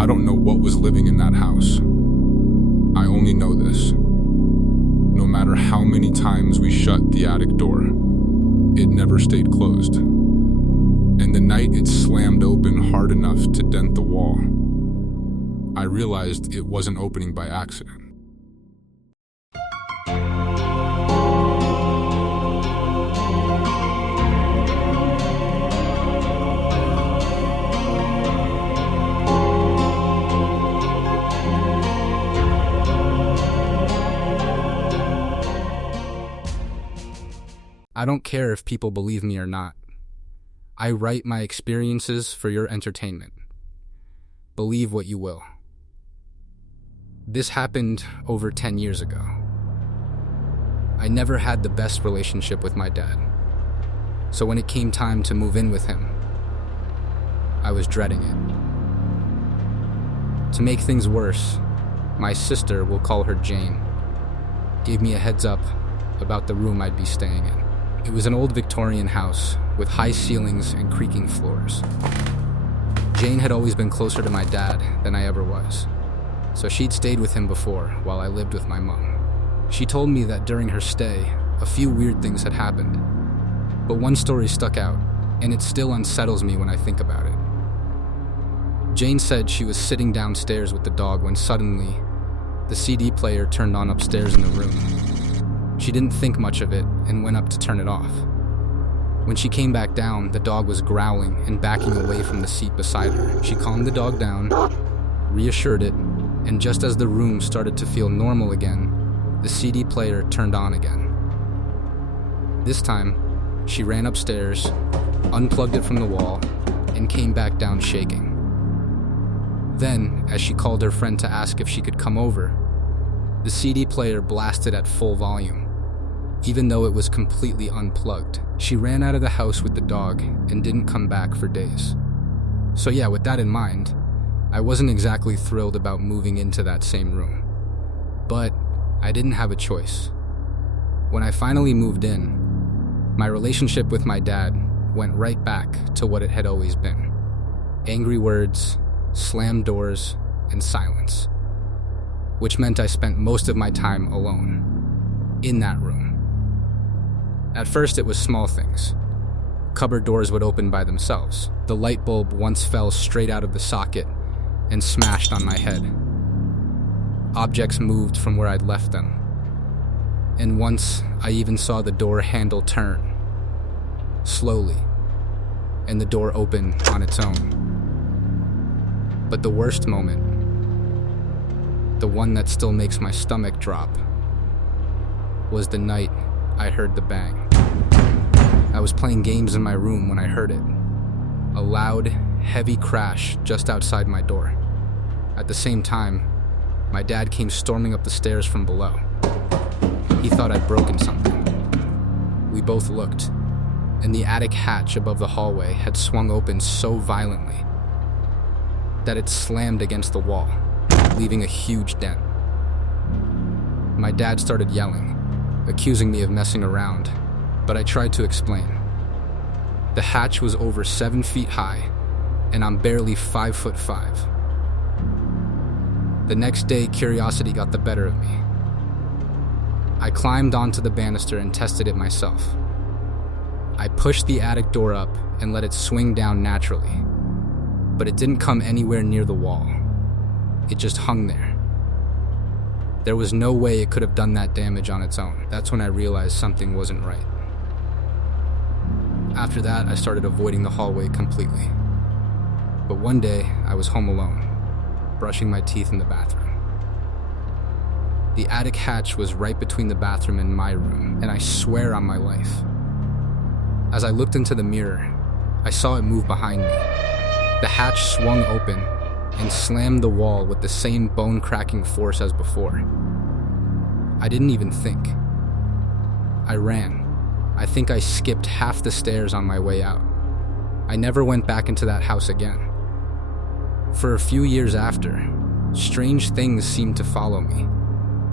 I don't know what was living in that house. I only know this. No matter how many times we shut the attic door, it never stayed closed. And the night it slammed open hard enough to dent the wall, I realized it wasn't opening by accident. I don't care if people believe me or not. I write my experiences for your entertainment. Believe what you will. This happened over 10 years ago. I never had the best relationship with my dad, so when it came time to move in with him, I was dreading it. To make things worse, my sister, we'll call her Jane, gave me a heads up about the room I'd be staying in. It was an old Victorian house with high ceilings and creaking floors. Jane had always been closer to my dad than I ever was, so she'd stayed with him before while I lived with my mom. She told me that during her stay, a few weird things had happened, but one story stuck out, and it still unsettles me when I think about it. Jane said she was sitting downstairs with the dog when suddenly, the CD player turned on upstairs in the room. She didn't think much of it and went up to turn it off. When she came back down, the dog was growling and backing away from the seat beside her. She calmed the dog down, reassured it, and just as the room started to feel normal again, the CD player turned on again. This time, she ran upstairs, unplugged it from the wall, and came back down shaking. Then, as she called her friend to ask if she could come over, the CD player blasted at full volume. Even though it was completely unplugged, she ran out of the house with the dog and didn't come back for days. So yeah, with that in mind, I wasn't exactly thrilled about moving into that same room. But I didn't have a choice. When I finally moved in, my relationship with my dad went right back to what it had always been. Angry words, slammed doors, and silence. Which meant I spent most of my time alone, in that room. At first it was small things. Cupboard doors would open by themselves. The light bulb once fell straight out of the socket and smashed on my head. Objects moved from where I'd left them. And once I even saw the door handle turn, slowly, and the door open on its own. But the worst moment, the one that still makes my stomach drop, was the night I heard the bang. I was playing games in my room when I heard it. A loud, heavy crash just outside my door. At the same time, my dad came storming up the stairs from below. He thought I'd broken something. We both looked, and the attic hatch above the hallway had swung open so violently that it slammed against the wall, leaving a huge dent. My dad started yelling, accusing me of messing around, but I tried to explain. The hatch was over 7 feet high, and I'm barely 5'5". The next day, curiosity got the better of me. I climbed onto the banister and tested it myself. I pushed the attic door up and let it swing down naturally, but it didn't come anywhere near the wall. It just hung there. There was no way it could have done that damage on its own. That's when I realized something wasn't right. After that, I started avoiding the hallway completely. But one day, I was home alone, brushing my teeth in the bathroom. The attic hatch was right between the bathroom and my room, and I swear on my life. As I looked into the mirror, I saw it move behind me. The hatch swung open and slammed the wall with the same bone-cracking force as before. I didn't even think. I ran. I think I skipped half the stairs on my way out. I never went back into that house again. For a few years after, strange things seemed to follow me.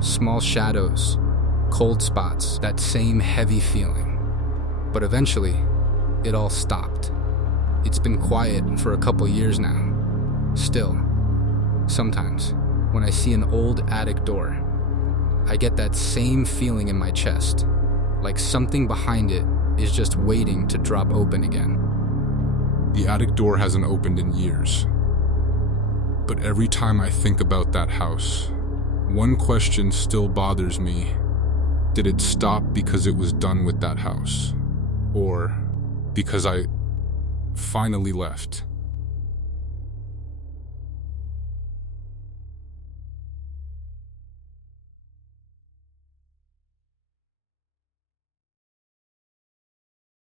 Small shadows, cold spots, that same heavy feeling. But eventually, it all stopped. It's been quiet for a couple years now. Still, Sometimes, when I see an old attic door, I get that same feeling in my chest, like something behind it is just waiting to drop open again. The attic door hasn't opened in years. But every time I think about that house, one question still bothers me. Did it stop because it was done with that house? Or because I finally left?